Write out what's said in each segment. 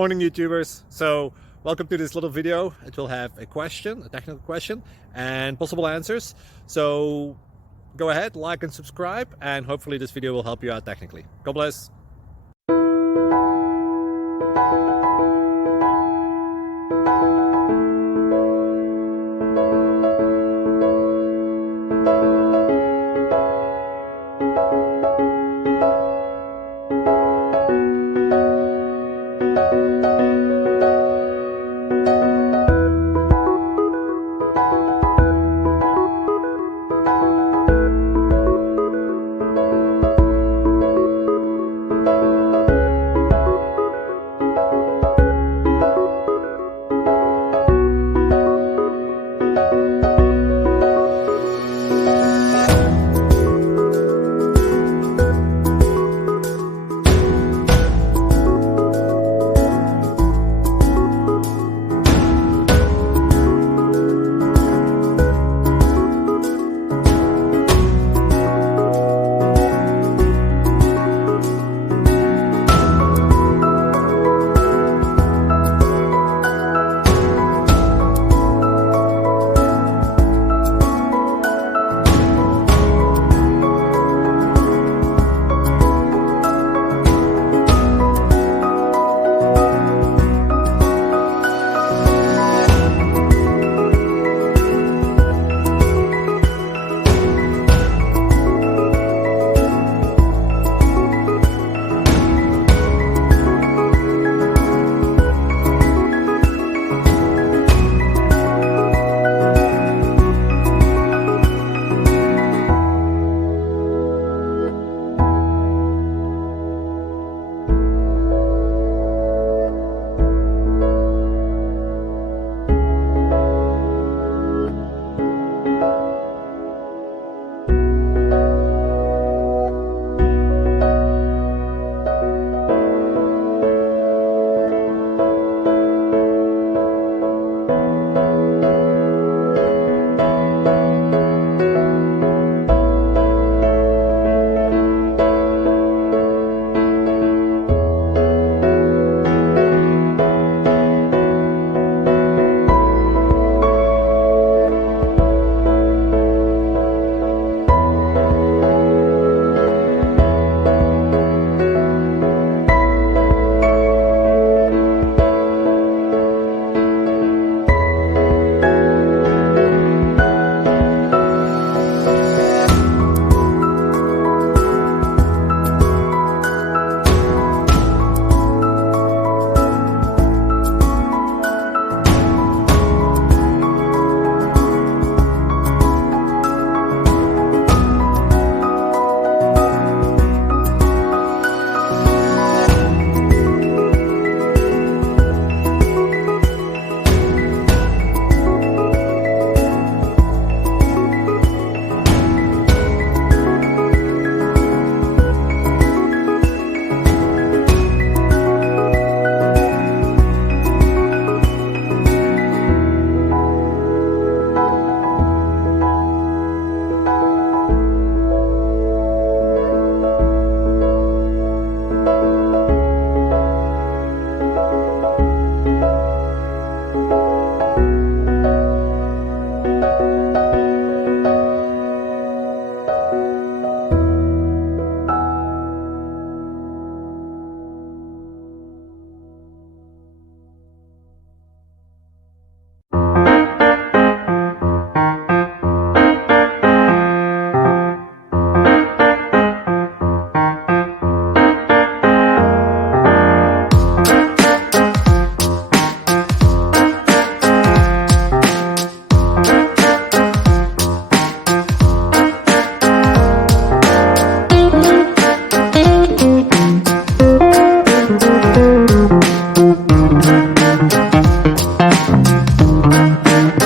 Morning YouTubers. So welcome to this little video. It will have a question, a technical question, and possible answers. So go ahead, like and subscribe, and hopefully this video will help you out technically. God bless.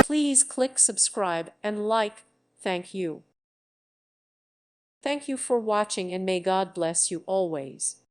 Please click subscribe and like. Thank you. Thank you for watching, and may God bless you always.